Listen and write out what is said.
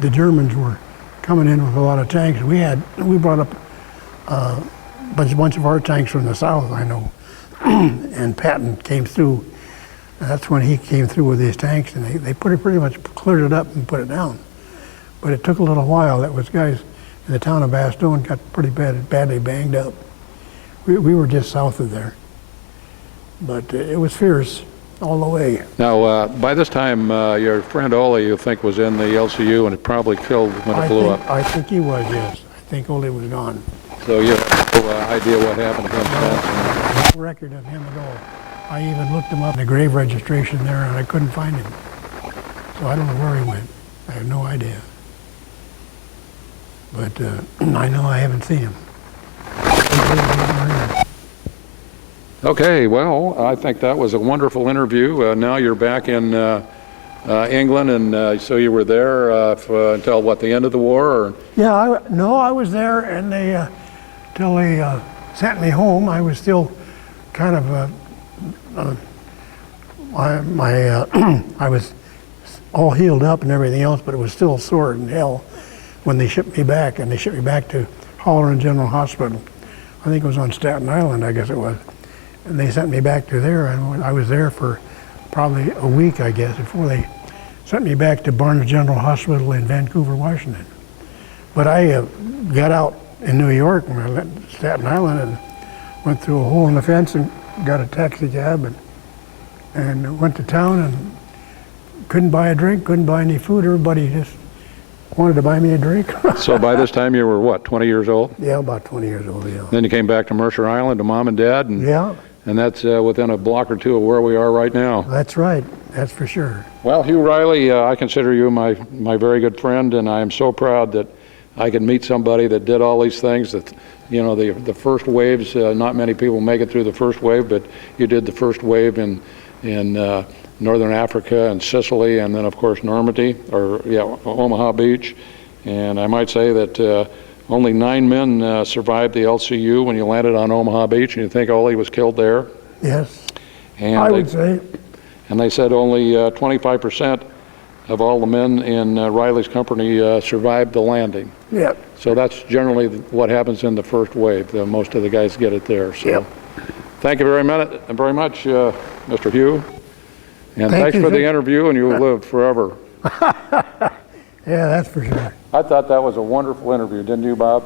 the Germans were coming in with a lot of tanks. We brought up a bunch of our tanks from the south, I know, and Patton came through. That's when he came through with these tanks, and they pretty much cleared it up and put it down. But it took a little while. That was guys in the town of Bastogne got pretty badly banged up. We were just south of there, but it was fierce all the way. Now, by this time, your friend Ole, you think, was in the LCU and it probably killed when it blew up. I think he was, yes. I think Ole was gone. So you have no idea what happened to him since? No record of him at all. I even looked him up in the grave registration there, and I couldn't find him. So I don't know where he went. I have no idea. But I know I haven't seen him. Okay, well, I think that was a wonderful interview. Now you're back in England, and so you were there until what, the end of the war? Or? Yeah, I was there, and till they sent me home. I was still kind of I was all healed up and everything else, but it was still sore in hell when they shipped me back, and they shipped me back to Holland General Hospital. I think it was on Staten Island, I guess it was. And they sent me back to there, and I was there for probably a week, I guess, before they sent me back to Barnes General Hospital in Vancouver, Washington. But I got out in New York when I left Staten Island and went through a hole in the fence and got a taxi cab and went to town and couldn't buy a drink, couldn't buy any food. Everybody just wanted to buy me a drink. So by this time you were what, 20 years old? Yeah, about 20 years old, yeah. Then you came back to Mercer Island to Mom and Dad? And, yeah. And that's within a block or two of where we are right now. That's right, that's for sure. Well, Hugh Riley, I consider you my very good friend, and I am so proud that I could meet somebody that did all these things. That, you know, the first waves, not many people make it through the first wave, but you did the first wave in Northern Africa and Sicily, and then of course Normandy, or Omaha Beach. And I might say that only 9 men survived the LCU when you landed on Omaha Beach, and you think Ole was killed there? Yes, and I would say. And they said only 25% of all the men in Riley's company survived the landing. Yeah. So that's generally what happens in the first wave. Most of the guys get it there. So yep. Thank you very much, Mr. Hugh. And Thank thanks you, for sir. the interview, and you'll live forever. Yeah, that's for sure. I thought that was a wonderful interview, didn't you, Bob?